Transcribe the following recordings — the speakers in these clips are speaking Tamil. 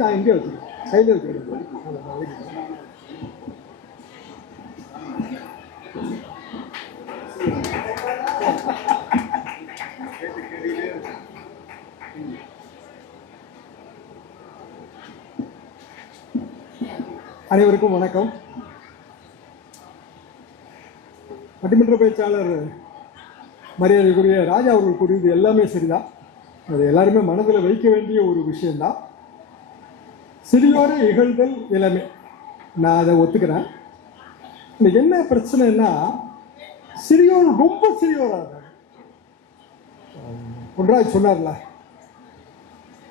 நான் எங்கே வச்சுருக்கேன் கையில் வச்சுக்கிறேன். அனைவருக்கும் வணக்கம். பட்டிமன்ற பேச்சாளர் மரியாதைக்குரிய ராஜா அவர்கள் கூறியது எல்லாமே சரிதான். அது எல்லாருமே மனதில் வைக்க வேண்டிய ஒரு விஷயம்தான். சிறியோரை இகழ்தல் இளமை, நான் அதை ஒத்துக்கிறேன். இன்னைக்கு என்ன பிரச்சனைன்னா, சிறியோர் ரொம்ப சிறியோராக பொன்ராஜ் சொன்னார்ல,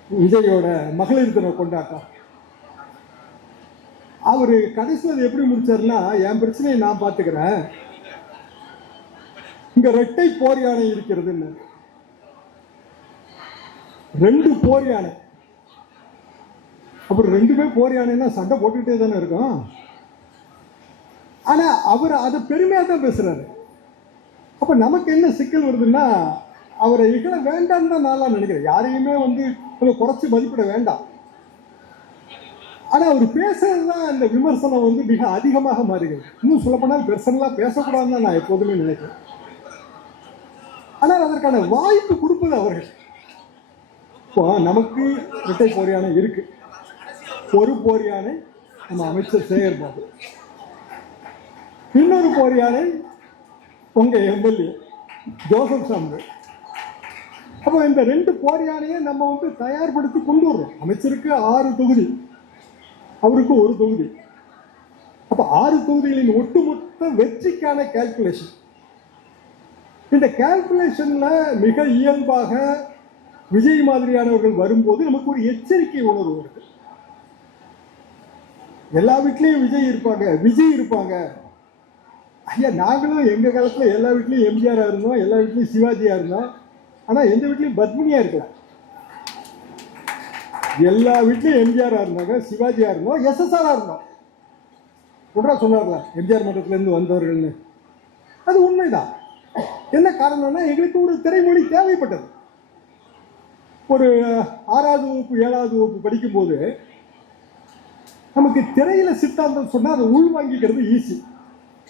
விஜயோட மகளிர் தின கொண்டாட்டம், அவரு கடைசியில் எப்படி முடிச்சாருன்னா, என் பிரச்சனையை நான் பார்த்துக்கிறேன், இங்க இரட்டை போர் யானை இருக்கிறதுன்னு. 2 போர் யானை. அப்புறம் 2மே போர் யானைன்னா சண்டை போட்டுக்கிட்டே தானே இருக்கும். ஆனா அவர் அதை பெருமையா தான் பேசுறாரு. அப்ப நமக்கு என்ன சிக்கல் வருதுன்னா, அவரை இகழ வேண்டாம்னு தான் நான் நினைக்கிறேன். யாரையுமே குறைச்சி மதிப்பிட வேண்டாம். ஆனா அவர் பேசுறதுதான் இந்த விமர்சனம் மிக அதிகமாக மாறுகிறது. இன்னும் சொல்லப்போனால் பெர்சனலா பேசக்கூடாதுன்னு தான் நான் எப்போதுமே நினைக்கிறேன். ஆனால் அதற்கான வாய்ப்பு கொடுப்பது அவர்கள். இப்போ நமக்கு இரட்டை போர் யானை இருக்கு. ஒரு போர் யானை நம்ம அமைச்சர் சேகர் பாபு, இன்னொரு போர் யானை உங்க எம்எல்ஏ ஜோசப் சாமுவேல். அப்போ இந்த 2 போர் யானையை நம்ம தயார்படுத்தி கொண்டு வர்றோம். அமைச்சருக்கு 6 தொகுதி, அவருக்கு 1 தொகுதி. அப்ப 6 தொகுதிகளின் ஒட்டுமொத்த வெற்றிக்கான கால்குலேஷன். இந்த கால்குலேஷன்ல மிக இயல்பாக விஜய் மாதிரியானவர்கள் வரும்போது நமக்கு ஒரு எச்சரிக்கை உணர்வு இருக்கு. எல்லா வீட்லயும் விஜய் இருப்பாங்க. ஐயா, நாங்களும் எங்க காலத்துல எல்லா வீட்லயும் எம்ஜிஆரா இருந்தோம், எல்லா வீட்லயும் சிவாஜியா இருந்தோம். ஆனா எந்த வீட்லயும் பத்மினியா இருக்கலாம். எல்லா வீட்லயும் எம்ஜிஆரா இருந்தாங்க, சிவாஜியா இருந்தோம், எஸ்எஸ்ஆரா இருந்தோம். சொல்றா சொன்னார்ல, எம்ஜிஆர் மன்றத்துல இருந்து வந்தவர்கள்னு. அது உண்மைதான். என்ன காரணம்னா, எங்களுக்கு ஒரு திரைமொழி தேவைப்பட்டது. ஒரு 6வது வகுப்பு 7வது வகுப்பு படிக்கும் போது நமக்கு திரையில சித்தாந்தம் சொன்னா அதை உள்வாங்கிக்கிறது ஈஸி.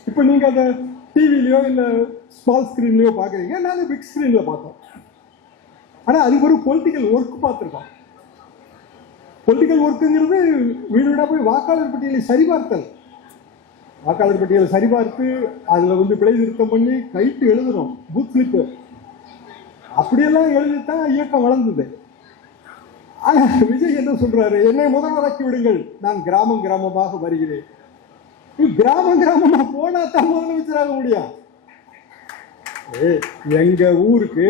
இப்ப நீங்க அதை டிவிலயோ இல்ல ஸ்மால் ஸ்கிரீன்லயோ பாக்குறீங்க, நாங்க பிக் ஸ்கிரீன்ல பார்த்தோம். ஆனா அதுக்கு ஒரு பொலிட்டிக்கல் ஒர்க் பார்த்துருக்கோம். பொலிட்டிக்கல் ஒர்க்குங்கிறது வீடு வீடா போய் வாக்காளர் பட்டியலை சரிபார்த்தல். வாக்காளர் பட்டியலை சரிபார்த்து அதுல பிழை திருத்தம் பண்ணி கைட்டு எழுதணும், பூத் ஸ்லிப்பு. அப்படியெல்லாம் எழுதித்தான் இயக்கம் வளர்ந்தது. ஆனா விஜய் என்ன சொல்றாரு, என்னை முதல்வராக்கி விடுங்கள், நான் கிராமம் கிராமமாக வருகிறேன். கிராமம் கிராமமா போனா தான் முதலமைச்சராக முடியும். எங்க ஊருக்கு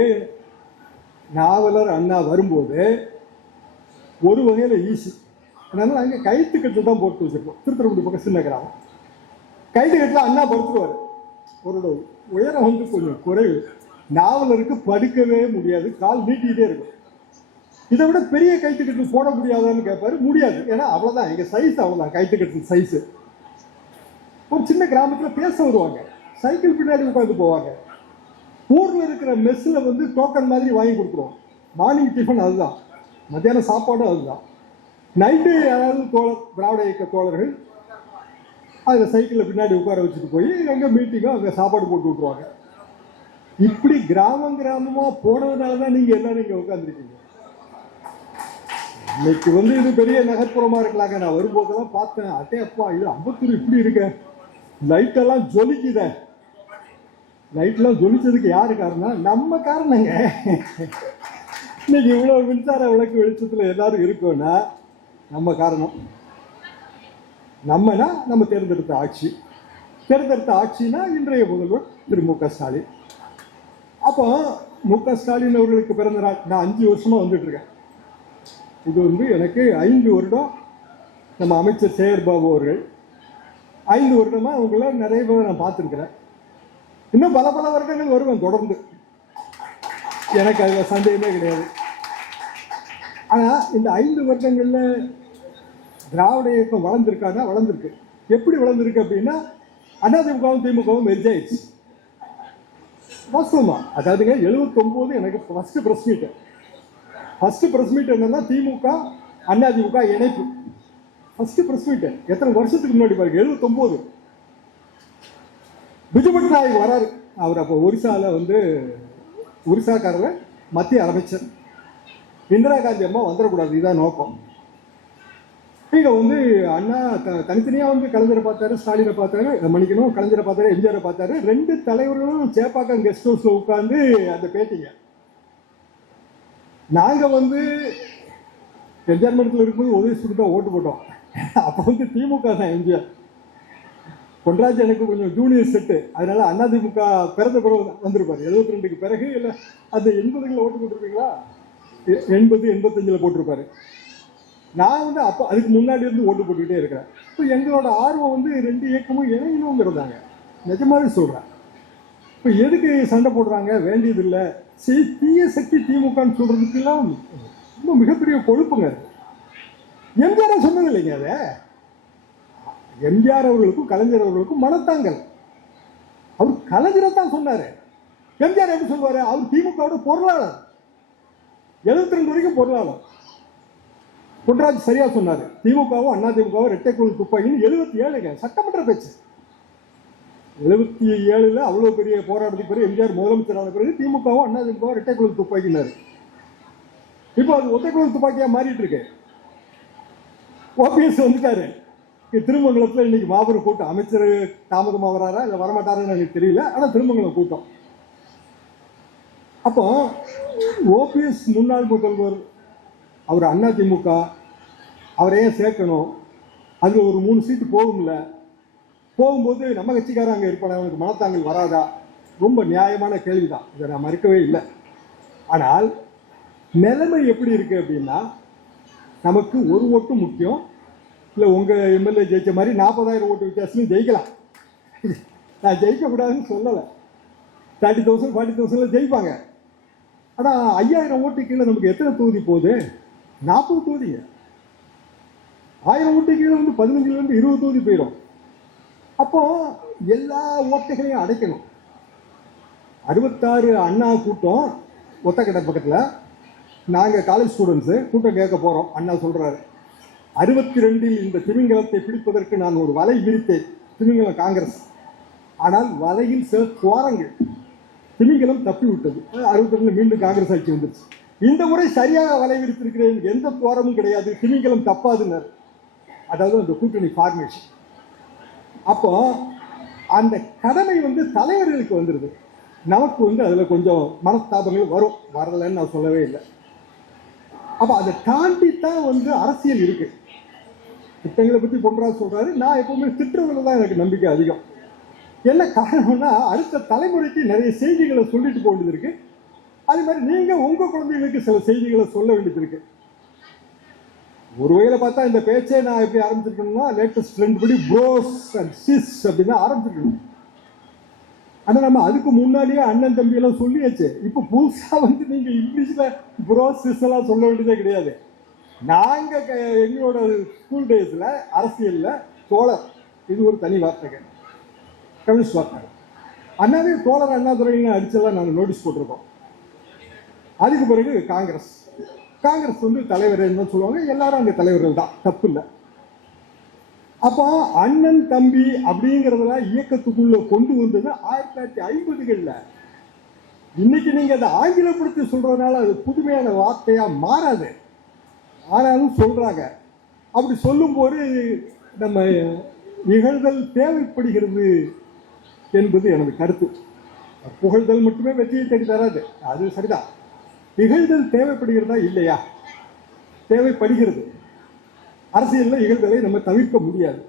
நாவலர் அண்ணா வரும்போது ஒரு வகையில ஈஸி. அதனால அங்க கைத்துக்கட்டு தான் போட்டு வச்சிருக்கோம். திருத்துறைப்பூண்டி பக்கம் சின்ன கிராமம். கைத்துக்கட்டுல அண்ணா படுத்துருவாரு. அவரோட உயரம் கொஞ்சம் குறைவு. நாவலருக்கு படுக்கவே முடியாது, கால் நீட்டிக்கிட்டே இருக்கும். இதை விட பெரிய கைத்துக்கட்டு போட முடியாதான்னு கேட்பாரு. முடியாது, ஏன்னா அவ்வளவுதான், எங்க சைஸ் அவ்வளவுதான், கைத்துக்கட்டு சைஸ். ஒரு சின்ன கிராமத்துல பேச வருவாங்க, சைக்கிள் பின்னாடி உட்காந்து போவாங்க. ஊர்ல இருக்கிற மெஸ்ல டோக்கன் மாதிரி வாங்கி கொடுத்துருவோம். மார்னிங் டிஃபன் அதுதான், மத்தியானம் சாப்பாடும் அதுதான். நைட்டு யாராவது திராவிட இயக்க தோழர்கள் அதில் சைக்கிளில் பின்னாடி உட்கார வச்சுட்டு போய் எங்கே மீட்டிங்கோ அங்கே சாப்பாடு போட்டு விட்டுருவாங்க. இப்படி கிராமம் கிராமமாக போனதுனால தான் நீங்கள் எல்லாரும் இங்கே உட்காந்துருக்கீங்க. இன்னைக்கு இது பெரிய நகர்ப்புறமாக இருக்கலாங்க. நான் வரும்போதெல்லாம் பார்த்தேன், அட்டே அப்பா இது அம்பத்தூர் இப்படி இருக்க, லைட்டெல்லாம் ஜொலிக்குத. லைட்லாம் ஜொலிச்சதுக்கு யாரு காரணம்? நம்ம காரணங்க. இன்னைக்கு இவ்வளோ மின்சார விளக்கு வெளிச்சத்தில் எல்லாரும் இருக்கோன்னா நம்ம காரணம். நம்மனா நம்ம தேர்ந்தெடுத்த ஆட்சினா இன்றைய முதல்வர் திரு மு க ஸ்டாலின். அப்போ மு க ஸ்டாலின் அவர்களுக்கு பிறந்த நாள். நான் 5 வருஷமா வந்துட்டு இருக்கேன். இது எனக்கு 5 வருடம். நம்ம அமைச்சர் சேகர் பாபு அவர்கள் 5 வருடமா அவங்கள நிறைய பேர் நான் பார்த்துருக்கிறேன். இன்னும் பல வருடங்கள் வருவேன் தொடர்ந்து, எனக்கு அதில் சந்தேகமே கிடையாது. ஆனால் இந்த 5 வருடங்கள்ல திராவிட இயக்கம் வளர்ந்துருக்காங்கன்னா வளர்ந்துருக்கு. எப்படி வளர்ந்துருக்கு அப்படின்னா அதிமுகவும் திமுகவும் மெர்ஜ் ஆயிடுச்சு. வாஸ்தவமா அதாவதுங்க 79 எனக்கு first press meet. First press meet என்னன்னா திமுக அதிமுக இணைப்பு. ஃபர்ஸ்ட் பிரஸ் மீட் எத்தனை வருஷத்துக்கு முன்னாடி பாருங்க, 79. பிஜு பட்நாயக் வராரு. அவர் அப்போ ஒரிசாவில் வந்து ஒரிசாக்காரர் மத்திய அமைச்சர். இந்திரா காந்தி அம்மா வந்துடக்கூடாது, இதுதான் நோக்கம். இங்கே வந்து அண்ணா தனித்தனியாக வந்து கலைஞரை பார்த்தாரு, ஸ்டாலினை பார்த்தாரு, மன்னிக்கணும் கலைஞரை பார்த்தாரு, எம்ஜிஆரை பார்த்தாரு. ரெண்டு தலைவர்களும் சேப்பாக்கம் கெஸ்ட் ஹவுஸில் உட்காந்து அந்த பேட்டிங்க. நாங்கள் வந்து எம்ஜிஆர் மடத்தில் இருக்கும்போது உதவி தான் ஓட்டு போட்டோம். அப்போ வந்து திமுக தான் எம்ஜிஆர். பொன்ராஜ் எனக்கு கொஞ்சம் ஜூனியர் செட்டு, அதனால அதிமுக பிறந்த பிறகு வந்திருப்பாரு. 72க்கு பிறகு இல்லை அந்த 80களில் ஓட்டு போட்டிருப்பீங்களா? 80, 85 போட்டிருப்பாரு. நான் வந்து அப்போ அதுக்கு முன்னாடி இருந்து ஓட்டு போட்டுக்கிட்டே இருக்கிறேன். இப்போ எங்களோட ஆர்வம் வந்து ரெண்டு இயக்கமும் இணையணுங்கிறதாங்க. நிஜமாவே சொல்கிறேன். இப்போ எதுக்கு சண்டை போடுறாங்க? வேண்டியதில்லை. தீய சக்தி திமுகன்னு சொல்றதுக்கெல்லாம் ரொம்ப மிகப்பெரிய கொழுப்புங்க. எம்ஜிஆர் சொன்னது இல்லைங்க. அதை எம்ஜிஆர் அவர்களுக்கும் கலைஞர் அவர்களுக்கும் மனத்தாங்கல். அவர் கலைஞரை தான் சொன்னாரு. எம்ஜிஆர் எப்படி சொல்லுவாரு? அவர் திமுகவோட பொருளாளர், 72 வரைக்கும் பொருளாளர். பொன்ராஜ் சரியா சொன்னாரு. திமுகவும் அதிமுகவும் இரட்டைக்குழல் துப்பாக்கின்னு 77ங்க சட்டமன்ற பேச்சு. 77 அவ்வளவு பெரிய போராட்டத்துக்கு பிறகு எம்ஜிஆர் முதலமைச்சரான பிறகு திமுகவும் அதிமுகவும் இரட்டைக்குழல் துப்பாக்கினாரு. இப்போ அது ஒற்றைக்குழல் துப்பாக்கியா மாறிட்டு இருக்கு. ஓபிஎஸ் வந்துட்டாரு. திருமங்கலத்தில் இன்னைக்கு மாபெரும் கூட்டம். அமைச்சர் தாமதமாக வராரா இல்லை வரமாட்டாருன்னு எனக்கு தெரியல, ஆனால் திருமங்கலம் கூட்டம். அப்போ ஓபிஎஸ் முன்னாள் முதல்வர், அவர் அதிமுக, அவரையே சேர்க்கணும். அதில் ஒரு 3 சீட்டு போகும்ல. போகும்போது நம்ம கட்சிக்காரன் அங்கே இருப்பாங்க, அவனுக்கு மனத்தாங்கல் வராதா? ரொம்ப நியாயமான கேள்விதான், இதை நான் மறுக்கவே இல்லை. ஆனால் நிலைமை எப்படி இருக்கு அப்படின்னா, நமக்கு ஒரு ஓட்டு முக்கியம். இல்லை உங்கள் எம்எல்ஏ ஜெயிச்ச மாதிரி 40,000 ஓட்டு வித்தியாசம் ஜெயிக்கலாம். நான் ஜெயிக்கக்கூடாதுன்னு சொல்லலை. 30,000 40,000 ஜெயிப்பாங்க. ஆனால் 5,000 ஓட்டு கீழே நமக்கு எத்தனை தொகுதி போகுது? 40 தொகுதிங்க. 1000 ஓட்டு கீழே வந்து 15லேருந்து 20 தொகுதி போயிடும். அப்போ எல்லா ஓட்டைகளையும் அடைக்கணும். 66 அண்ணா கூட்டம் ஒத்தக்கடை பக்கத்தில். நாங்கள் காலேஜ் ஸ்டூடெண்ட்ஸு கூட்டம் கேட்க போகிறோம். அண்ணா சொல்கிறாரு, 62 இந்த திமிங்கலத்தை பிடிப்பதற்கு நான் ஒரு வலை விரித்தேன். திமிங்கலம் காங்கிரஸ். ஆனால் வலையில் சில துவாரங்கள், திமிங்கலம் தப்பி விட்டது. 62 மீண்டும் காங்கிரஸ் ஆட்சி வந்துருச்சு. இந்த முறை சரியாக வலை விரித்திருக்கிறேன், எந்த துவாரமும் கிடையாது, திமிங்கலம் தப்பாதுன்னார். அதாவது அந்த கூட்டணி ஃபார்மேஷன். அப்போ அந்த கடமை வந்து தலைவர்களுக்கு வந்துடுது. நமக்கு வந்து அதில் கொஞ்சம் மனஸ்தாபங்கள் வரும், வரலன்னு நான் சொல்லவே இல்லை. அப்போ அதை தாண்டித்தான் வந்து அரசியல் இருக்கு. திட்டங்களை பற்றி பொன்ராஜ் சொல்றாரு. நான் எப்பவுமே திட்டங்களில் தான் எனக்கு நம்பிக்கை அதிகம். என்ன காரணம்னா, அடுத்த தலைமுறைக்கு நிறைய செய்திகளை சொல்லிட்டு போக வேண்டியது இருக்கு. அதே மாதிரி நீங்க உங்க குழந்தைகளுக்கு சில செய்திகளை சொல்ல வேண்டியது இருக்கு. ஒரு வகையில பார்த்தா இந்த பேச்சை நான் எப்படி ஆரம்பிச்சிருக்கணும்னா, லேட்டஸ்ட் ட்ரெண்ட் படி ப்ரோஸ் அண்ட் சிஸ் அப்படின்னு ஆரம்பிச்சிருக்கணும். ஆனால் நம்ம அதுக்கு முன்னாடியே அண்ணன் தம்பி எல்லாம் சொல்லியாச்சு. இப்போ புதுசாக வந்து நீங்க இங்கிலீஷ்ல ப்ரோஸ் சிஸ் எல்லாம் சொல்ல வேண்டியதே கிடையாது. நாங்க எங்களோட ஸ்கூல் டேஸ்ல அரசியல்ல தோழர், இது ஒரு தனி வார்த்தைங்க, கம்யூனிஸ்ட் வார்த்தை. அண்ணாவே தோழர் அண்ணாதுரைன்னு அடிச்செல்லாம் நாங்கள் நோட்டீஸ் போட்டிருக்கோம். அதுக்கு பிறகு காங்கிரஸ். காங்கிரஸ் வந்து தலைவர் என்ன சொல்லுவாங்க, எல்லாரும் அங்கே தலைவர்கள் தான், தப்பு இல்லை. அப்போ அண்ணன் தம்பி அப்படிங்கிறதெல்லாம் இயக்கத்துக்குள்ள கொண்டு வந்தது 1950களில். இன்னைக்கு நீங்க அதை ஆங்கிலப்படுத்தி சொல்றதுனால அது புதுமையான வார்த்தையா மாறாது. ஆனாலும் சொல்றாங்க. அப்படி சொல்லும்போது நம்ம இகழ்தல் தேவைப்படுகிறது என்பது எனது கருத்து. புகழ்தல் மட்டுமே வெற்றியை தேடி தராது, அது சரிதான். இகழ்தல் தேவைப்படுகிறதா இல்லையா? தேவைப்படுகிறது. அரசியலில் இகழ்தலை நம்ம தவிர்க்க முடியாது.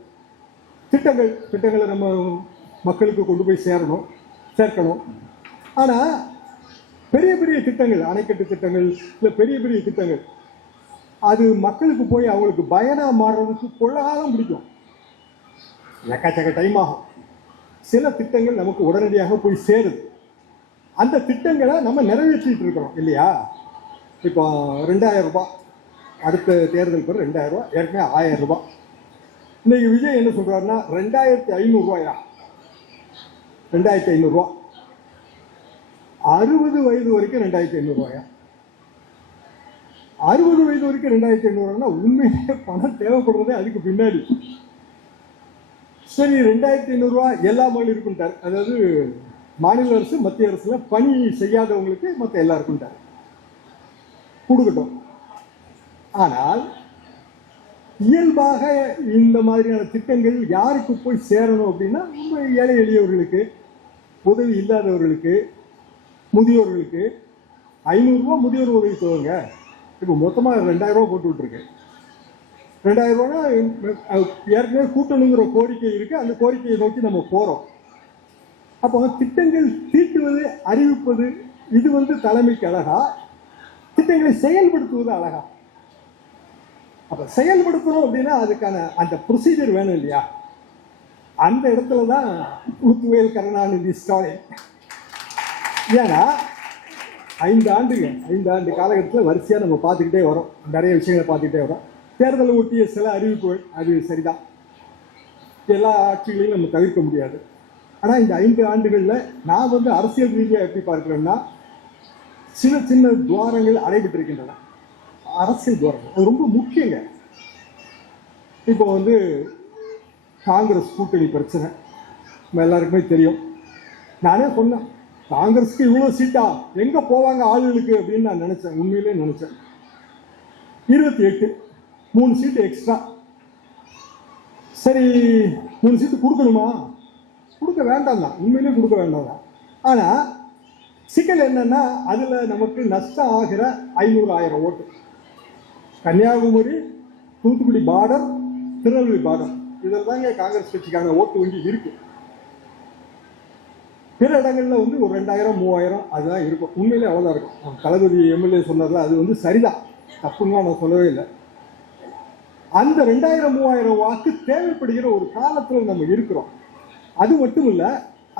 திட்டங்களை நம்ம மக்களுக்கு கொண்டு போய் சேர்க்கணும். ஆனால் பெரிய பெரிய திட்டங்கள், அணைக்கட்டு திட்டங்கள், இல்லை பெரிய பெரிய திட்டங்கள், அது மக்களுக்கு போய் அவங்களுக்கு பயனா மாறுறதுக்கு கொள்ள காலம் பிடிக்கும், எக்கச்சக்க டைம் ஆகும். சில திட்டங்கள் நமக்கு உடனடியாக போய் சேருது. அந்த திட்டங்களை நம்ம நிறைவேற்றிட்டு இருக்கிறோம் இல்லையா? இப்போ 2000 ரூபாய் அடுத்த தேர்தல் பேர் 2000 ரூபா, ஏற்கனவே 1000 ரூபாய். இன்னைக்கு விஜய் என்ன சொல்றாருன்னா 2500 ரூபாயா, 2500 ரூபா, 60 வயது வரைக்கும் 2500 ரூபாயா. 60 வயது வரைக்கும் 2500 ரூபாய்னா உண்மையிலே பணம் தேவைப்படுறதே அதுக்கு பின்னாடி. சரி, 2500 ரூபாய் எல்லா மகளிருக்குன்ட்டார். அதாவது மாநில அரசு மத்திய அரசுல பணி செய்யாதவங்களுக்கு மற்ற எல்லாருக்குன்ட்டார். கொடுக்கட்டும். ஆனால் இயல்பாக இந்த மாதிரியான திட்டங்கள் யாருக்கு போய் சேரணும் அப்படின்னா, ரொம்ப ஏழை எளியவர்களுக்கு, உதவி இல்லாதவர்களுக்கு, முதியோர்களுக்கு. 500 ரூபா முதியோர் உதவி தொகைங்க. இப்போ மொத்தமாக 2000 ரூபா போட்டு விட்டுருக்கு. 2000 ரூபானா ஏற்கனவே கூட்டணுங்கிற கோரிக்கை இருக்கு. அந்த கோரிக்கையை நோக்கி நம்ம போறோம். அப்போ திட்டங்கள் தீட்டுவது, அறிவிப்பது, இது தலைமைக்கு அழகா? திட்டங்களை செயல்படுத்துவது அழகா? அப்ப செயல்படுத்தணும் அப்படின்னா அதுக்கான அந்த ப்ரொசீஜர் வேணும் இல்லையா? அந்த இடத்துல தான் முத்துவேல் கருணாநிதி ஸ்டாலின். ஏன்னா 5 ஆண்டு காலகட்டத்தில் வரிசையா நம்ம பார்த்துக்கிட்டே வரோம். நிறைய விஷயங்களை பார்த்துக்கிட்டே வரோம். தேர்தலை ஒட்டிய சில அறிவிப்புகள், அது சரிதான், எல்லா ஆட்சிகளையும் நம்ம தவிர்க்க முடியாது. ஆனால் இந்த 5 ஆண்டுகளில் நான் அரசியல் ரீதியாக எப்படி பார்க்கிறேன்னா, சின்ன சின்ன துவாரங்கள் அடைபட்டிருக்கின்றன. அரசியல் துவாரங்கள் அது ரொம்ப முக்கியங்க. இப்போ காங்கிரஸ் கூட்டணி பிரச்சனை நம்ம எல்லாருக்குமே தெரியும். நானே சொன்னேன், காங்கிரஸுக்கு இவ்வளோ சீட்டா, எங்கே போவாங்க ஆளுகளுக்கு அப்படின்னு நான் நினச்சேன். உண்மையிலே நினச்சேன். 28, 3 சீட்டு எக்ஸ்ட்ரா. சரி, 3 சீட்டு கொடுக்கணுமா? கொடுக்க வேண்டாம் தான், உண்மையிலே கொடுக்க வேண்டாம் தான். ஆனால் சிக்கல் என்னன்னா, அதில் நமக்கு நஷ்டம் ஆகிற 500-1000 ஓட்டு. கன்னியாகுமரி, தூத்துக்குடி பார்டர், திருநெல்வேலி பார்டர், இதில் தாங்க காங்கிரஸ் கட்சிக்கான ஓட்டு வங்கி இருக்கு. பிற இடங்கள்ல ஒரு 2000-3000 அதுதான் இருக்கும். உண்மையிலே அவ்வளோதான் இருக்கும். தளபதி எம்எல்ஏ சொன்னார்ல, அது சரிதான், தப்புன்னா நான் சொல்லவே இல்லை. அந்த 2000-3000 வாக்கு தேவைப்படுகிற ஒரு காலத்தில் நம்ம இருக்கிறோம். அது மட்டும் இல்லை,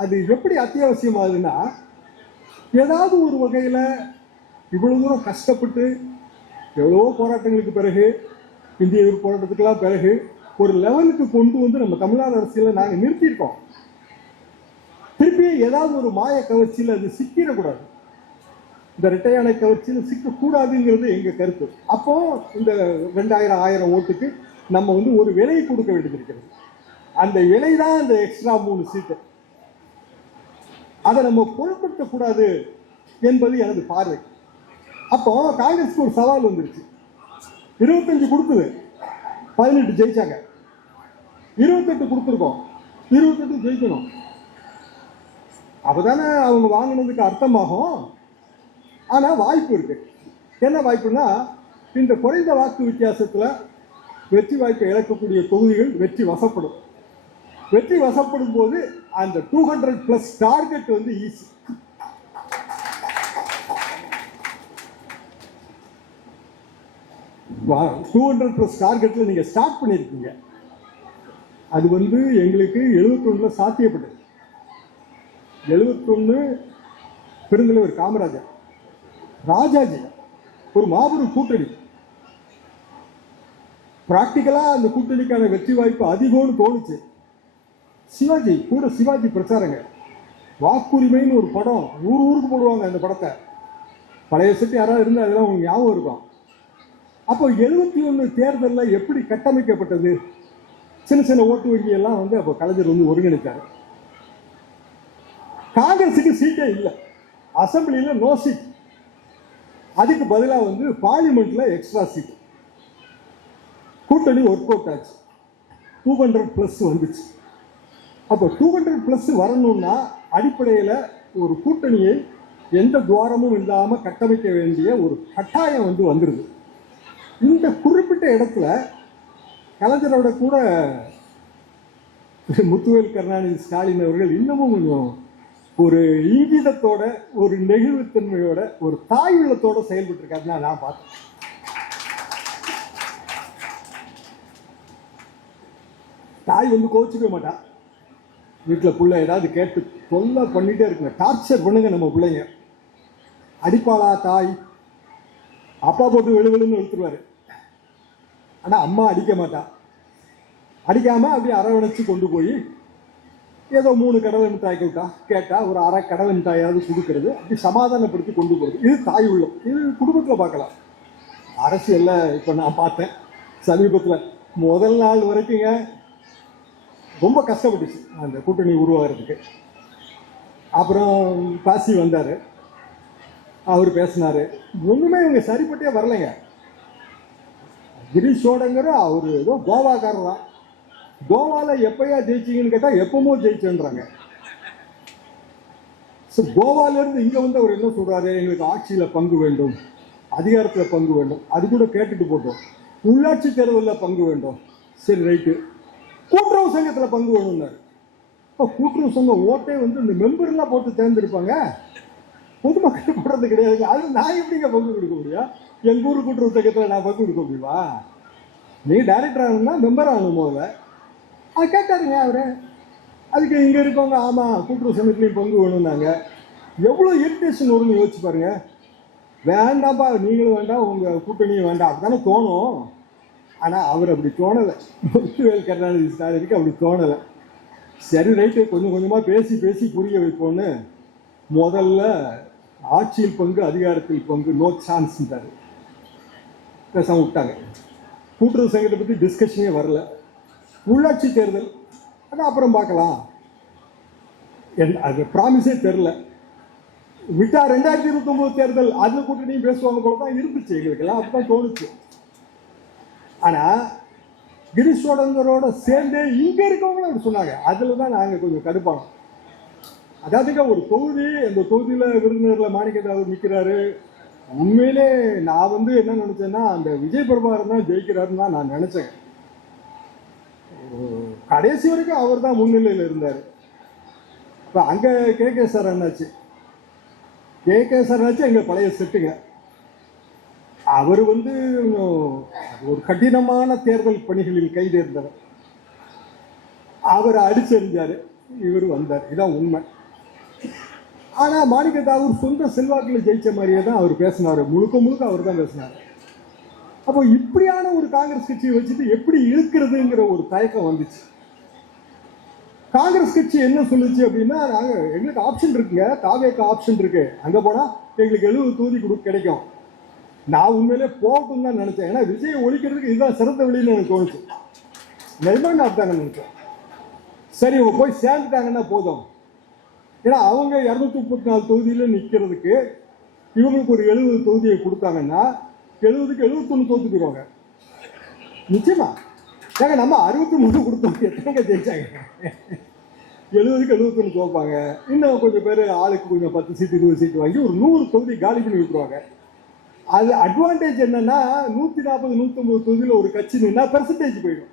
அது எப்படி அத்தியாவசியமாகுதுன்னா, ஏதாவது ஒரு வகையில் இவ்வளவு தூரம் கஷ்டப்பட்டு எவ்வளவோ போராட்டங்களுக்கு பிறகு, இந்திய எதிர்ப்பு போராட்டத்துக்கெல்லாம் பிறகு ஒரு லெவலுக்கு கொண்டு நம்ம தமிழ்நாடு அரசியலில் நாங்கள் நிறுத்தியிருக்கோம். திருப்பியும் ஏதாவது ஒரு மாய கவர்ச்சியில் அது சிக்கிடக்கூடாது. இந்த இரட்டையானை கவர்ச்சியில் சிக்கக்கூடாதுங்கிறது எங்க கருத்து. அப்போ இந்த 2000-1000 ஓட்டுக்கு நம்ம ஒரு விலை கொடுக்க வேண்டியிருக்கிறது. அந்த விலை தான் இந்த எக்ஸ்ட்ரா 3 சீட்டு. அதை நம்ம பொருட்படுத்தக்கூடாது என்பது எனது பார்வை. அப்போ காங்கிரஸ்க்கு ஒரு சவால் வந்துருச்சு. 25 கொடுத்தது, 18 ஜெயிச்சாங்க. 28 கொடுத்துருக்கோம், 28 ஜெயிக்கணும். அப்பதானே அவங்க வாங்கினதுக்கு அர்த்தமாகும். ஆனா வாய்ப்பு இருக்கு. என்ன வாய்ப்புன்னா, இந்த குறைந்த வாக்கு வித்தியாசத்துல வெற்றி வாய்ப்பை இழக்கக்கூடிய தொகுதிகள் வெற்றி வசப்படும். வெற்றி வசப்படும் போது அந்த 200+ டார்கெட் ஈஸி. வா 200+ டார்கெட்ல நீங்க ஸ்டார்ட் பண்ணிருக்கீங்க. அது எங்களுக்கு 71 சாத்தியப்பட்டது. 71 பெருந்தலைவர் காமராஜர், ராஜாஜி, ஒரு மாபெரும் கூட்டணி. பிராக்டிக்கலா அந்த கூட்டணிக்கான வெற்றி வாய்ப்பு அதிகம்னு தோணுச்சு. சிவாஜி பிரச்சாரங்க, வாக்குரிமைன்னு ஒரு படம், ஊருக்கு போடுவாங்க. அந்த படத்தை பழைய செட்டு யாராவது இருந்தால் அதெல்லாம் உங்களுக்கு ஞாபகம் இருக்கும். அப்போ 71 தேர்தலில் எப்படி கட்டமைக்கப்பட்டது? சின்ன சின்ன ஓட்டு வங்கி எல்லாம் அப்போ கலைஞர் ஒருங்கிணைத்தார். காங்கிரஸுக்கு சீட்டே இல்லை, அசம்பிளியில் நோ சீட். அதுக்கு பதிலாக பார்லிமெண்ட்ல எக்ஸ்ட்ரா சீட். கூட்டணி ஒர்க் அவுட் ஆச்சு, 200+ வந்துச்சு. அப்போ 200+ வரணும்னா அடிப்படையில் ஒரு கூட்டணியை எந்த துவாரமும் இல்லாமல் கட்டமைக்க வேண்டிய ஒரு கட்டாயம் வந்துருது. இந்த குறிப்பிட்ட இடத்துல கலைஞரோட கூட முத்துவேல் கருணாநிதி ஸ்டாலின் அவர்கள் இன்னமும் கொஞ்சம் ஒரு இங்கிதத்தோட, ஒரு நெகிழ்வுத்தன்மையோட, ஒரு தாய் உள்ளத்தோட செயல்பட்டு இருக்காருன்னா நான் பார்த்தேன். தாய் கோச்சிக்க மாட்டா. வீட்டில் பிள்ளை ஏதாவது கேட்டு தொல்லை பண்ணிட்டே இருக்குங்க, டார்ச்சர் பண்ணுங்க நம்ம பிள்ளைங்க. அடிப்பாளா தாய்? அப்பா போட்டு வெளுவெளுன்னு எடுத்துருவாரு. ஆனால் அம்மா அடிக்க மாட்டா. அடிக்காமல் அப்படியே அரவணைச்சு கொண்டு போய் ஏதோ 3 கடலை மிட்டாய் கேட்டா ஒரு அரை கடலை மிட்டாயாவது கொடுக்கறது, அப்படி சமாதானப்படுத்தி கொண்டு போகிறது. இது தாய் உள்ளம். இது குடும்பத்தில் பார்க்கலாம். அரசியலில் இப்போ நான் பார்த்தேன் சமீபத்தில், முதல் நாள் வரைக்குங்க ரொம்ப கஷ்டப்பட்டுச்சு அந்த கூட்டணி உருவாகிறதுக்கு. அப்புறம் காசி வந்தார், அவர் பேசினார். ஒன்றுமே இவங்க சரிப்பட்டே வரலைங்க. கிரீஷோடங்கிற அவர் ஏதோ கோவாக்காரர் தான். கோவாவில் எப்பயா ஜெயிச்சிங்கன்னு கேட்டால் எப்பவும் ஜெயிச்சேன்றாங்க. ஸோ கோவாலேருந்து இங்கே வந்து அவர் என்ன சொல்கிறாரு, எங்களுக்கு ஆட்சியில் பங்கு வேண்டும், அதிகாரத்தில் பங்கு வேண்டும். அது கூட கேட்டுட்டு போட்டோம். உள்ளாட்சி தேர்தலில் பங்கு வேண்டும், சரி ரைட்டு. கூட்டுறவு சங்கத்தில் பங்கு வேணும்னாரு. இப்போ கூட்டுறவு சங்கம் ஓட்டே வந்து இந்த மெம்பர்லாம் போட்டு தேர்ந்தெடுப்பாங்க, பொதுமக்கள் போடுறது கிடையாது. அது நான் எப்படிங்க பங்கு கொடுக்க முடியும்? எங்கள் ஊர் கூட்டுறவு சங்கத்தில் நான் பங்கு கொடுக்க முடியுமா? நீ டைரக்டர் ஆகணும்னா மெம்பர் ஆகணும் முதல்ல. அது கேட்டாருங்க அவரு. அதுக்கு இங்கே இருக்கவங்க ஆமாம் கூட்டுறவு சங்கத்துலேயும் பங்கு வேணும்னாங்க. எவ்வளோ இரிட்டேஷன் வரும்னு யோசிச்சு பாருங்க. வேண்டாம்ப்பா, நீங்களும் வேண்டாம், உங்கள் கூட்டணியும் வேண்டாம், அப்படித்தானே தோணும். ஆனால் அவர் அப்படி தோணலை. முத்துவேல் கருணாநிதி ஸ்டாலினுக்கு அப்படி தோணலை. சரி ரைட்டு, கொஞ்சம் கொஞ்சமாக பேசி பேசி புரிய வைப்போன்னு முதல்ல ஆட்சியில் பங்கு அதிகாரத்தில் பங்கு நோ சான்ஸ்ன்றாரு. பேசாம விட்டாங்க. கூட்டுறவு சங்கத்தை பற்றி டிஸ்கஷனே வரல. உள்ளாட்சி தேர்தல் அது அப்புறம் பார்க்கலாம், அது ப்ராமிஸே தெரில. விட்டா 2029 தேர்தல் அது கூட்டணியும் பேசுவாங்க போல தான் இருந்துச்சு எங்களுக்கெல்லாம், அப்படிதான் தோணுச்சு. ஆனால் கிரீஷோடங்கரோட சேர்ந்தே இங்கே இருக்கவங்களும் அப்படி சொன்னாங்க. அதில் தான் நாங்கள் கொஞ்சம் கடுப்பானோம். அதாவதுங்க ஒரு தொகுதி, அந்த தொகுதியில் விருந்தினரில் மாணிக்கதாவர் நிற்கிறாரு. உண்மையிலே நான் வந்து என்ன நினச்சேன்னா, அந்த விஜய் பிரபாகரன் தான் ஜெயிக்கிறாருன்னு தான் நான் நினச்சேன். கடைசி வரைக்கும் அவர் தான் முன்னிலையில் இருந்தார். இப்போ அங்கே கே சார் என்னாச்சு, கே சார் என்னாச்சு எங்கள் பழைய செட்டுங்க. அவர் வந்து ஒரு கடினமான தேர்தல் பணிகளில் கைதேர்ந்தவர். அவர் அடிச்செறிஞ்சார், இவர் வந்தார். இதான் உண்மை. ஆனால் மாணிக்கதாவூர் சொந்த செல்வாக்கில் ஜெயிச்ச மாதிரியே தான் அவர் பேசினார். முழுக்க முழுக்க அவர் தான் பேசினார். அப்போ இப்படியான ஒரு காங்கிரஸ் கட்சியை வச்சுட்டு எப்படி இழுக்கிறதுங்கிற ஒரு தயக்கம் வந்துச்சு. காங்கிரஸ் கட்சி என்ன சொல்லுச்சு அப்படின்னா, நாங்கள் எங்களுக்கு ஆப்ஷன் இருக்குங்க, தாவேக்கு ஆப்ஷன் இருக்கு, அங்கே போனால் எங்களுக்கு 70 தொகுதி கிடைக்கும். நான் உண்மையிலே போகட்டும் தான் நினச்சேன். ஏன்னா விஜயை ஒழிக்கிறதுக்கு இதுதான் சிறந்த வழின்னு எனக்கு தோணுச்சு. நிர்மலன் அப்படிதாங்க நினைச்சேன். சரி இவங்க போய் சேர்ந்துட்டாங்கன்னா போதும். ஏன்னா அவங்க 234 தொகுதியில் நிற்கிறதுக்கு இவங்களுக்கு ஒரு 70 தொகுதியை கொடுத்தாங்கன்னா 70க்கு 71 தோத்து போயிடுவாங்க நிச்சயமா. ஏங்க நம்ம 63 கொடுத்தோம், எத்தனைங்க ஜெயிச்சாங்க? 70க்கு 71 தோப்பாங்க. இன்னும் கொஞ்சம் பேர் ஆளுக்கு கொஞ்சம் 10 சீட்டு 20 சீட்டு வாங்கி ஒரு 100 தொகுதி காலி பண்ணி விட்டுருவாங்க. அது அட்வான்டேஜ் என்னன்னா, 140 150 தொகுதியில் ஒரு கட்சி நின்னா பெர்சன்டேஜ் போயிடும்.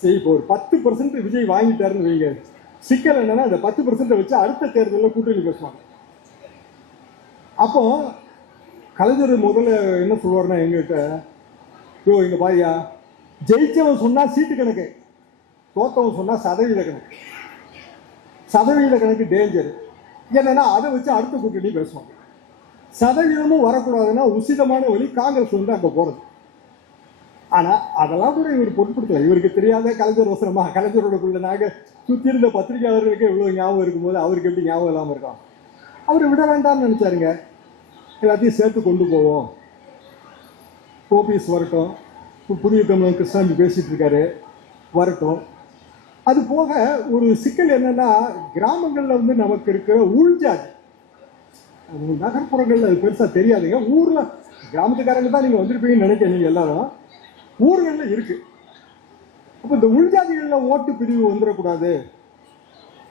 சரி, இப்போ ஒரு 10% விஜய் வாங்கிட்டாருன்னு வைங்க. சிக்கல் என்னன்னா, அந்த 10% வச்சு அடுத்த தேர்தலில் கூட்டணி பேசுவாங்க. அப்போ கலைஞர் முதல்ல என்ன சொல்லுவார்னா எங்கிட்ட, யோ இங்க பாரியா, ஜெயிச்சவன் சொன்னா சீட்டு கணக்கு, தோத்தவன் சொன்னா சதவீத கணக்கு. சதவீத கணக்கு டேஞ்சர். என்னன்னா அதை வச்சு அடுத்த கூட்டணி பேசுவாங்க. சதவீதமும் வரக்கூடாதுன்னா உசிதமான வழி காங்கிரஸ் வந்து அங்கே போறது. ஆனா அதெல்லாம் கூட இவர் பொருட்படுத்தல. இவருக்கு தெரியாத கலைஞர் அவசரமா, கலைஞரோட பிள்ளைனாக சுற்றி இருந்த பத்திரிகையாளர்களுக்கு இவ்வளவு ஞாபகம் இருக்கும்போது அவருக்கு எப்படி ஞாபகம் இல்லாமல் இருக்கான்? அவர் விட வேண்டாம்னு நினைச்சாருங்க. எல்லாத்தையும் சேர்த்து கொண்டு போவோம், ஓபிஎஸ் வரட்டும், புதிய தமிழ் கிருஷ்ணாமி பேசிட்டு இருக்காரு, வரட்டும். அது போக ஒரு சிக்கல் என்னன்னா, கிராமங்களில் வந்து நமக்கு இருக்கிற உள்ஜாதி, நகர்ப்புறங்கள்ல அது பெருசா தெரியாதுங்க. ஊர்ல கிராமத்துக்காரங்க தான் நீங்க வந்திருப்பீங்கன்னு நினைக்கிறேன். நீங்க எல்லாரும் ஊர்கள்ல இருக்கு. அப்ப இந்த உள்ஜாதிகள்ல ஓட்டு பிரிவு வந்துடக்கூடாது.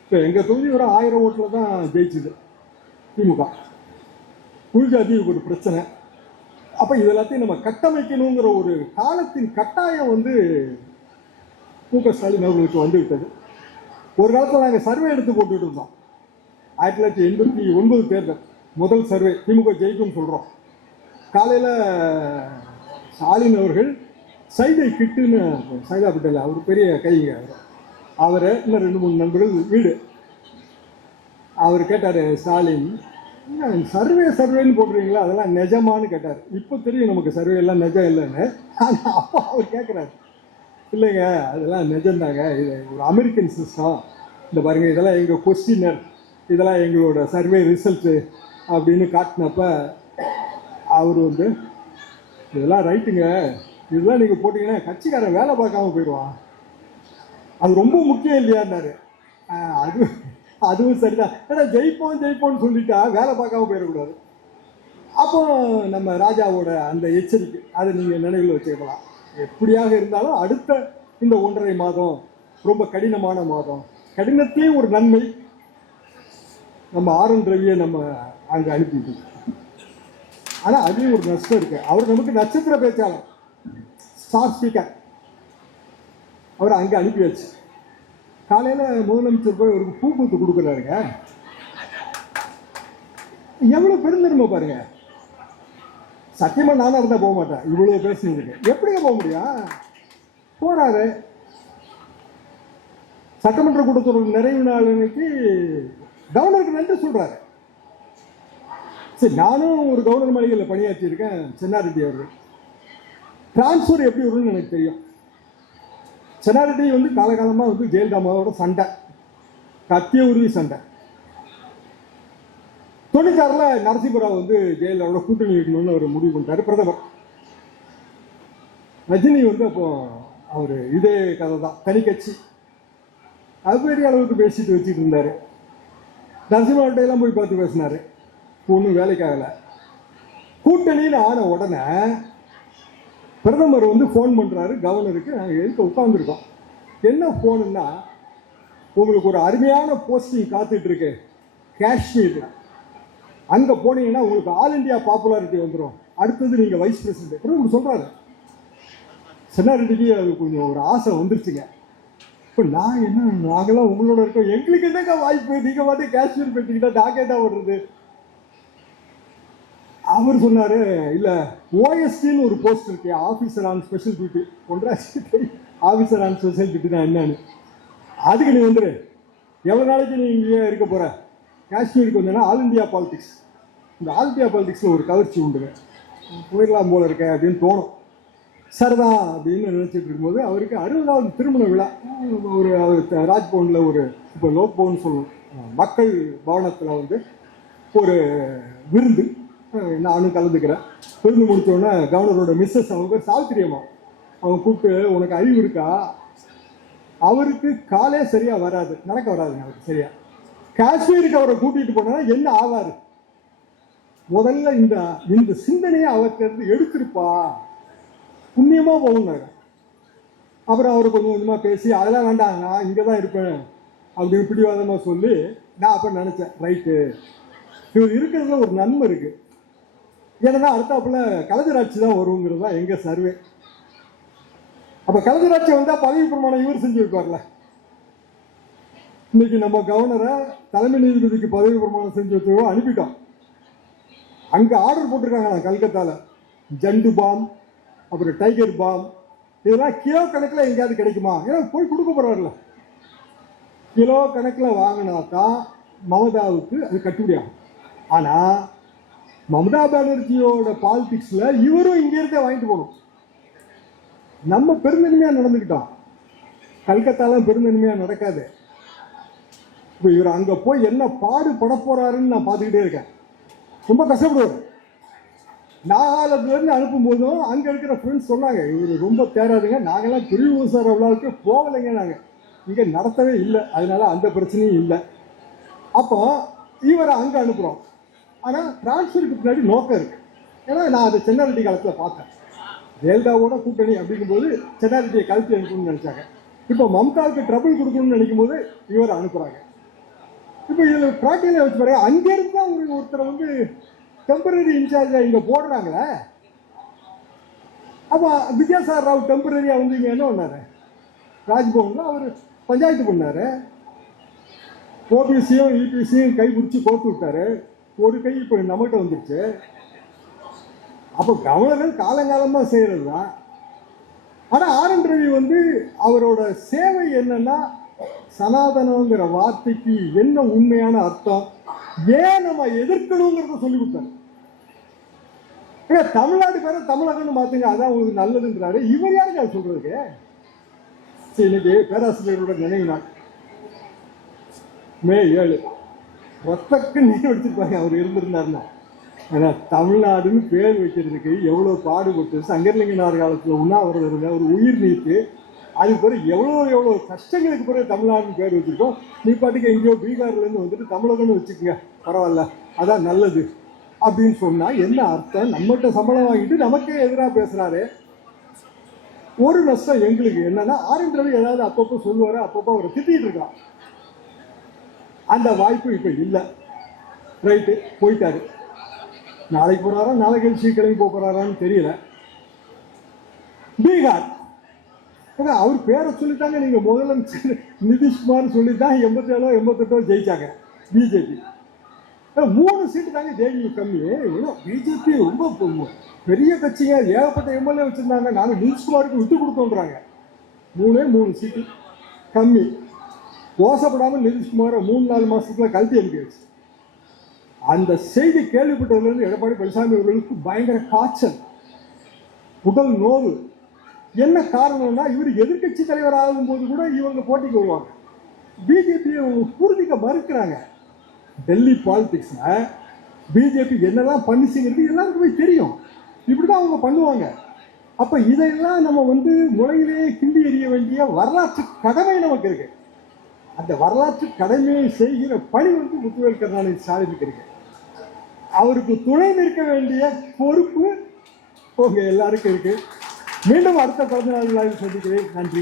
இப்போ எங்க தொகுதி ஒரு 1000 ஓட்டுல தான் ஜெயிச்சுது திமுக. உள்ஜாதி ஒரு பிரச்சனை. அப்ப இது எல்லாத்தையும் நம்ம கட்டமைக்கணுங்கிற ஒரு காலத்தின் கட்டாயம் வந்து மு.க. ஸ்டாலின் அவர்களுக்கு வந்து விட்டது. ஒரு காலத்தில் நாங்கள் சர்வே எடுத்து போட்டுட்டு இருந்தோம். 1989 தேர்தல் முதல் சர்வே, திமுக ஜெயிக்கும் சொல்றோம். காலையில ஸ்டாலின் அவர்கள் சைதை கிட்டுன்னு, சைதா பட்டேல் அவர் பெரிய கைங்க, அவரை இன்னும் 2-3 நண்பர்கள் வீடு. அவர் கேட்டாரு, ஸ்டாலின் சர்வேன்னு போடுறீங்களா, அதெல்லாம் நிஜமானு கேட்டார். இப்போ தெரியும் நமக்கு சர்வே எல்லாம் நிஜம் இல்லைன்னு. ஆனால் அப்போ அவர் கேட்குறாரு, இல்லைங்க அதெல்லாம் நிஜம்தாங்க, இது ஒரு அமெரிக்கன் சிஸ்டம், இந்த பாருங்க இதெல்லாம் எங்கள் கொஸ்டினர், இதெல்லாம் எங்களோட சர்வே ரிசல்ட்டு அப்படின்னு காட்டினப்ப அவர் வந்து, இதெல்லாம் ரைட்டுங்க, இதெல்லாம் நீங்கள் போட்டிங்கன்னா கட்சிக்காரன் வேலை பார்க்காம போயிடுவான், அது ரொம்ப முக்கியம் இல்லையான்னாரு. அது அதுவும் சரிதான், ஏன்னா ஜெயிப்போம்னு சொல்லிட்டா வேலை பார்க்காம போயிடக்கூடாது. அப்போ நம்ம ராஜாவோட அந்த எச்சரிக்கை அதை நீங்கள் நினைவில் வச்சுக்கலாம். எப்படியாக இருந்தாலும் அடுத்த இந்த 1.5 மாதம் ரொம்ப கடினமான மாதம், கடினத்தையும் ஒரு நன்மை, நம்ம ஆர்.என். ரவியை நம்ம அங்கே அனுப்பிவிட்டோம். ஆனால் அதுலேயும் ஒரு நஷ்டம் இருக்கு. அவர் நமக்கு நட்சத்திர பேச்சாளர், ஸ்டார் ஸ்பீக்கர், அவரை அங்கே அனுப்பியாச்சு. காலையில் முதலமைச்சர் போய் அவருக்கு பூ பூத்து கொடுக்குறாருங்க. எவ்வளோ பெருந்தன்மை பாருங்க. சத்தியமா நானா இருந்தா போக மாட்டேன், இவ்வளவு பேசுனதுக்கு எப்படிங்க போக முடியும்? போறாரு. சட்டமன்ற கூட்டத்தொடர் நிறைவு நாள் அன்னைக்கு கவர்னருக்கு நன்றி சொல்றாரு. சரி, நானும் ஒரு கவர்னர் மாளிகையில் பணியாற்றி இருக்கேன், சென்னாரெட்டி அவர்கள். டிரான்ஸ்பர் எப்படி வரும்னு எனக்கு தெரியும். சென்னாரெட்டி வந்து காலகாலமா வந்து ஜெயலலிதாவோட சண்டை, கத்திய உருவி சண்டை. 96 நரசிம்மராவ் வந்து ஜெயலலிதாவோட கூட்டணி வைக்கணும்னு அவர் முடிவு பண்ணிட்டாரு, பிரதமர். ரஜினி வந்து அப்போ அவர் இதே கதை தான், தனி கட்சி, அது பெரிய அளவுக்கு பேசிட்டு வச்சுட்டு இருந்தாரு. நரசிம்மராவ் எல்லாம் போய் பார்த்து பேசினாரு, ஒன்றும் வேலைக்காகல. கூட்டணின்னு ஆன உடனே பிரதமர் வந்து ஃபோன் பண்றாரு கவர்னருக்கு, நாங்கள் எதுக்கு உட்காந்துருக்கோம், என்ன ஃபோனுன்னா, உங்களுக்கு ஒரு அருமையான போஸ்டிங் காத்துட்டு இருக்கு காஷ்மீர்ல, அங்க போனீங்கன்னா உங்களுக்கு ஆல் இண்டியா பாப்புலாரிட்டி வந்துடும், அடுத்தது நீங்க வைஸ் பிரசிடென்ட். பிரதமர் சொல்றாரு. சென்னாரெட்டிக்கு அது கொஞ்சம் ஒரு ஆசை வந்துருச்சுங்க. இப்போ நான் என்ன, நாங்களாம் உங்களோட இருக்கோம், எங்களுக்கு என்னங்க வாய்ப்பு, நீங்க மட்டும் காஷ்மீர் போயிட்டீங்கன்னா நாங்கள் என்ன பண்ணுறது? அவர் சொன்னாரு, இல்ல ஓஎஸ்டின்னு ஒரு போஸ்ட் இருக்கு, officer on special duty. Officer on special duty தான் என்னன்னு, அதுக்கு நீ வந்துரு, எவ்வளவு நாளைக்கு நீ இங்கே இருக்க போற, காஷ்மீருக்கு வந்தேன்னா ஆல் இண்டியா பாலிடிக்ஸ், இந்த ஆல் இண்டியா பாலிடிக்ஸ்ல ஒரு கவர்ச்சி உண்டுங்க, போயிடலாம் போல இருக்க அப்படின்னு தோணும். சரிதான் அப்படின்னு நினைச்சிட்டு இருக்கும்போது அவருக்கு 60வது திருமண விழா ஒரு ராஜ்பவன்ல, ஒரு இப்போ லோக் பவன் சொல்லணும், மக்கள் பவனத்தில் வந்து ஒரு விருந்து, நானும் கலந்துக்கிறேன். விருந்து முடித்தோடனே கவர்னரோட மிஸ்ஸஸ், அவங்க பேர் சாவித்திரி அம்மா, அவங்க கூப்பிட்டு, உனக்கு அறிவு இருக்கா, அவருக்கு காலே சரியா வராது, நடக்க வராதுங்க அவருக்கு சரியா, காஷ்மீருக்கு அவரை கூட்டிட்டு போனா என்ன ஆவாரு, முதல்ல இந்த சிந்தனையை அவர்கிட்ட எடுத்திருப்பா, புண்ணியமா போகுனாங்க. அப்புறம் அவரை கொஞ்சம் கொஞ்சமா பேசி, அதெல்லாம் வேண்டாம் நான் இங்கே தான் இருப்பேன் அப்படின்னு பிடிவாதமா சொல்லி, நான் அப்ப நினைச்சேன், ரைட்டு, இவர் இருக்கிறதுல ஒரு நன்மை இருக்கு. ஏன்னா அடுத்தாப்புல கலைஞராட்சி தான் வருங்கிறது தான் எங்க சர்வே. அப்ப கலைஞராட்சி வந்தா பதவி பிரமாணம் இவர் செஞ்சு வைப்பார்ல. இன்னைக்கு நம்ம கவர்னரை தலைமை நீதிபதிக்கு பதவி பிரமாணம் செஞ்சு வச்சோ அனுப்பிட்டோம். அங்க ஆர்டர் போட்டிருக்காங்க கல்கத்தால, ஜண்டு பாம், அப்புறம் டைகர் பாம், இதெல்லாம் கிலோ கணக்கில் எங்கேயாவது கிடைக்குமா, ஏன்னா போய் கொடுக்க போறாருல, கிலோ கணக்கில் வாங்கினா தான் மமதாவுக்கு அது கட்டுப்படியாகும். ஆனா மமதா பானர்ஜியோட பாலிடிக்ஸ்ல இவரும் இங்க இருந்தே வாங்கிட்டு போகணும். நம்ம பெருந்தன்மையா நடந்துக்கிட்டோம், கல்கத்தாலாம் பெருந்தன்மையா நடக்காது. இப்போ இவர் அங்க போய் என்ன பாடுபட போறாருன்னு நான் பார்த்துக்கிட்டே இருக்கேன். ரொம்ப கஷ்டப்படுவார். நாகாலாந்துல இருந்து அனுப்பும் போதும் அங்க இருக்கிற ஃப்ரெண்ட்ஸ் சொன்னாங்க, இவர் ரொம்ப தேராதுங்க, நாங்கெல்லாம் பிரிவு சார் அவ்வளவுக்கு போகலைங்க, நாங்க இங்க நடத்தவே இல்லை, அதனால அந்த பிரச்சனையும் இல்லை. அப்போ இவரை அங்க அனுப்புறோம். ஆனா டிரான்ஸ்பருக்கு பின்னாடி நோக்கம் இருக்கு. ஏன்னா நான் அதை சென்னாரெட்டி காலத்துல பார்த்தேன், ஜெயலலிதாவோட கூட்டணி அப்படிங்கும்போது சென்னாரெட்டியை கழுத்து அனுப்பணும்னு நினைச்சாங்க. இப்போ மம்தாவுக்கு ட்ரபிள் கொடுக்கணும்னு நினைக்கும் போது இவரை அனுப்புறாங்க. இப்போ இதுல பிராக்டிகலா வச்சு பாருங்க, அங்கிருந்து தான் ஒருத்தரை வந்து டெம்பரரி இன்சார்ஜா இங்க போடுறாங்களே. அப்ப வித்யாசாகர் ராவ் டெம்பரரியா வந்து இங்க என்ன பண்ணாரு, ராஜ்பவன்ல அவர் பஞ்சாயத்து பண்ணாரு, ஓபிசியும் இபிசியும் கை பிடிச்சி கோர்த்து விட்டாரு. ஒரு கை இப்ப நம்மகிட்ட வந்துருச்சு. அப்ப கவர்னர் காலங்காலமா செய்யறது தான். ஆனா ஆர்.என். ரவி வந்து அவரோட சேவை என்னன்னா, சனாதனங்கிற வார்த்தைக்கு என்ன உண்மையான அர்த்தம், ஏன் நம்ம எதிர்க்கணுங்கிறத சொல்லி கொடுத்தாரு. ஏங்க தமிழ்நாடு பேரை தமிழகம்னு மாத்துங்க, அதான் உங்களுக்கு நல்லதுன்றாரு. இவர் யாருங்க அது சொல்றதுக்கு? சரி, இன்னைக்கு பேராசிரியரோட நினைவு நாள் மே 7. ஒத்தக்கு நீர் வச்சிருப்பாங்க அவர் இருந்திருந்தாருன்னா. ஏன்னா தமிழ்நாடுன்னு பேர் வைக்கிறதுக்கு எவ்வளோ பாடுபட்டு சங்கரலிங்கனார் காலத்தில் உண்ணாவிரதம் இருந்த ஒரு உயிர் நீத்து அதுக்கு பிறகு எவ்வளோ கஷ்டங்களுக்கு பிறகு தமிழ்நாடுன்னு பேர் வச்சிருக்கோம். நீ பாட்டுக்கு எங்கேயோ பீகார்லேருந்து வந்துட்டு தமிழகம்னு வச்சுக்கோங்க, பரவாயில்ல, அதான் நல்லது அப்படின்னு சொன்னா என்ன அர்த்தம்? நம்மகிட்ட சம்பளம் வாங்கிட்டு நமக்கே எதிராக பேசுறாரு. ஒரு நஷ்டம் எங்களுக்கு என்னன்னா, ஆர்.என். ரவி ஏதாவது அப்பப்போ சொல்லுவாரு, அப்பப்போ அவரை திட்டிட்டு இருக்கான். அந்த வாய்ப்பு இப்ப இல்லை. ரைட்டு, போயிட்டாரு. நாளைக்கு போறாரா, நாளை கழிச்சு கிளம்பி போறாரான்னு தெரியல. பீகார் அவர் பேரை சொல்லிட்டாங்க. நீங்க முதலமைச்சர் நிதிஷ்குமார் சொல்லித்தான் 87 88 ஜெயிச்சாங்க பிஜேபி. 3 சீட்டு தாங்க ஜேடியு கம்மி. பிஜேபி ரொம்ப பெரிய கட்சிங்க, ஏகப்பட்ட எம்எல்ஏ வச்சிருந்தாங்க. நாங்கள் நிதிஷ்குமாருக்கு விட்டு கொடுத்தோன்றாங்க. 3 சீட்டு கம்மி. மோசப்படாமல் நிதிஷ்குமாரை 3-4 மாசத்துல கழட்டி அனுப்பியாச்சு. அந்த செய்தி கேள்விப்பட்டதுலேருந்து எடப்பாடி பழனிசாமி அவர்களுக்கு பயங்கர காய்ச்சல், உடல் நோவு. என்ன காரணம்னா, இவர் எதிர்கட்சி தலைவர் ஆகும் போது கூட இவங்க போட்டிக்கு வருவாங்க. பிஜேபியை பூர்த்திக்க மறுக்கிறாங்க. டெல்லி பாலிடிக்ஸ்ல பிஜேபி என்னெல்லாம் பண்ணிச்சுங்கிறது எல்லாருக்குமே தெரியும். இப்படிதான் அவங்க பண்ணுவாங்க. அப்ப இதையெல்லாம் நம்ம முளையிலேயே கிண்டி எறிய வேண்டிய வரலாற்று கடமை நமக்கு இருக்கு. அந்த வரலாற்று கடமையை செய்கிற பணி முத்துவேல் கருணாநிதி ஸ்டாலினுக்கு இருக்கு. அவருக்கு துணை நிற்க வேண்டிய பொறுப்பு உங்க எல்லாருக்கும் இருக்கு. மீண்டும் அடுத்த 15 நாள் சந்திக்கிறேன். நன்றி.